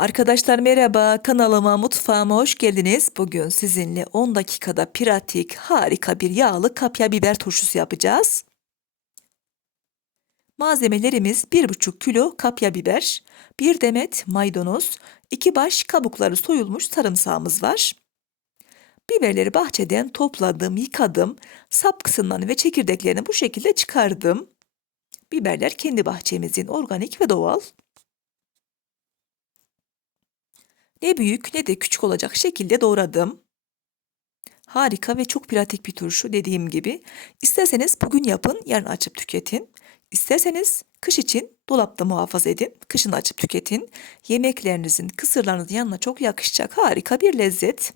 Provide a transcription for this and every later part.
Arkadaşlar merhaba, kanalıma, mutfağıma hoş geldiniz. Bugün sizinle 10 dakikada pratik, harika bir yağlı kapya biber turşusu yapacağız. Malzemelerimiz 1,5 kilo kapya biber, 1 demet maydanoz, 2 baş kabukları soyulmuş sarımsağımız var. Biberleri bahçeden topladım, yıkadım, sap kısımlarını ve çekirdeklerini bu şekilde çıkardım. Biberler kendi bahçemizin organik ve doğal. Ne büyük ne de küçük olacak şekilde doğradım. Harika ve çok pratik bir turşu dediğim gibi. İsterseniz bugün yapın, yarın açıp tüketin. İsterseniz kış için dolapta muhafaza edin, kışın açıp tüketin. Yemeklerinizin, kısırlarınızın yanına çok yakışacak harika bir lezzet.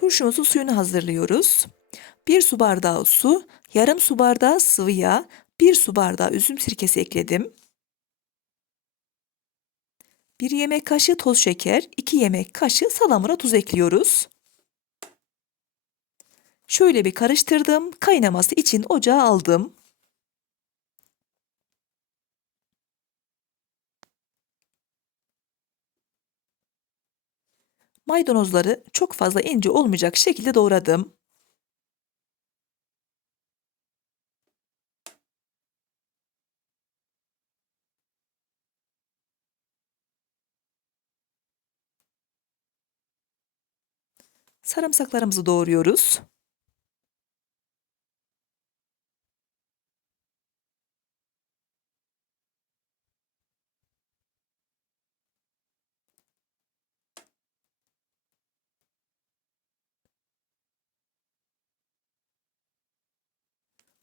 Turşumuzun suyunu hazırlıyoruz. 1 su bardağı su, yarım su bardağı sıvı yağ, 1 su bardağı üzüm sirkesi ekledim. 1 yemek kaşığı toz şeker, 2 yemek kaşığı salamura tuz ekliyoruz. Şöyle bir karıştırdım. Kaynaması için ocağa aldım. Maydanozları çok fazla ince olmayacak şekilde doğradım. Sarımsaklarımızı doğruyoruz.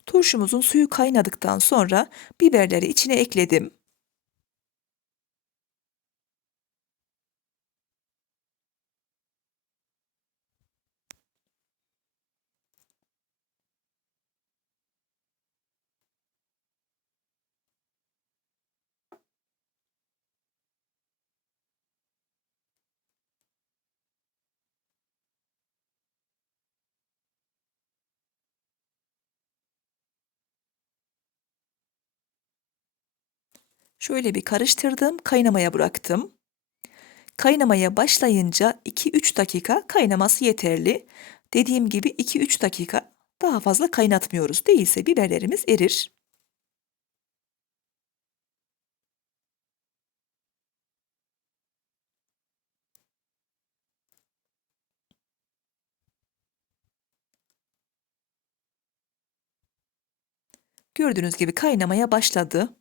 Turşumuzun suyu kaynadıktan sonra biberleri içine ekledim. Şöyle bir karıştırdım, kaynamaya bıraktım. Kaynamaya başlayınca 2-3 dakika kaynaması yeterli. Dediğim gibi 2-3 dakika daha fazla kaynatmıyoruz. Değilse biberlerimiz erir. Gördüğünüz gibi kaynamaya başladı.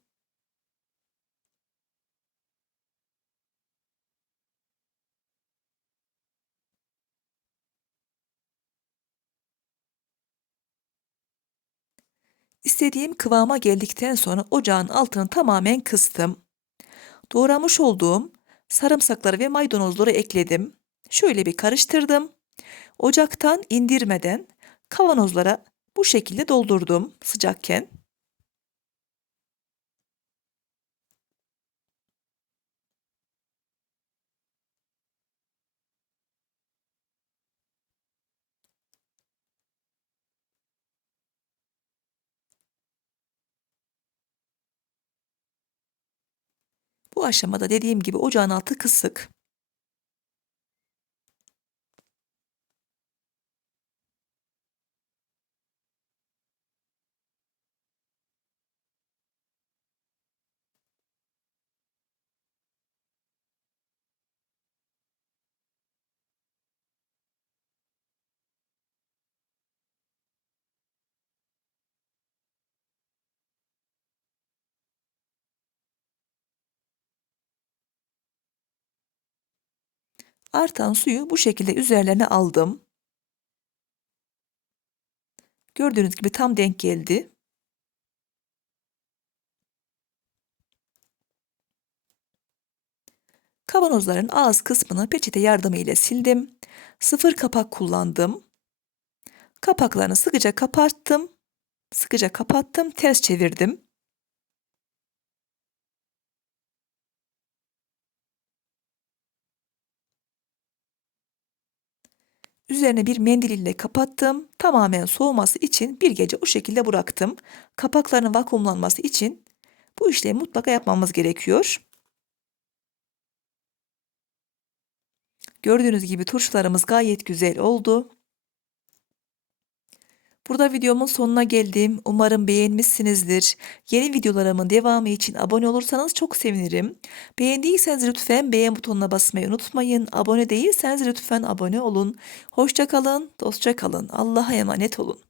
İstediğim kıvama geldikten sonra ocağın altını tamamen kıstım. Doğramış olduğum sarımsakları ve maydanozları ekledim. Şöyle bir karıştırdım. Ocaktan indirmeden kavanozlara bu şekilde doldurdum sıcakken. Bu aşamada dediğim gibi ocağın altı kısık. Artan suyu bu şekilde üzerlerine aldım. Gördüğünüz gibi tam denk geldi. Kavanozların ağız kısmını peçete yardımıyla sildim. Sıfır kapak kullandım. Kapaklarını sıkıca kapattım. Sıkıca kapattım, ters çevirdim. Üzerine bir mendil ile kapattım. Tamamen soğuması için bir gece o şekilde bıraktım. Kapaklarının vakumlanması için bu işlemi mutlaka yapmamız gerekiyor. Gördüğünüz gibi turşularımız gayet güzel oldu. Burada videomun sonuna geldim. Umarım beğenmişsinizdir. Yeni videolarımın devamı için abone olursanız çok sevinirim. Beğendiyseniz lütfen beğen butonuna basmayı unutmayın. Abone değilseniz lütfen abone olun. Hoşça kalın, dostça kalın. Allah'a emanet olun.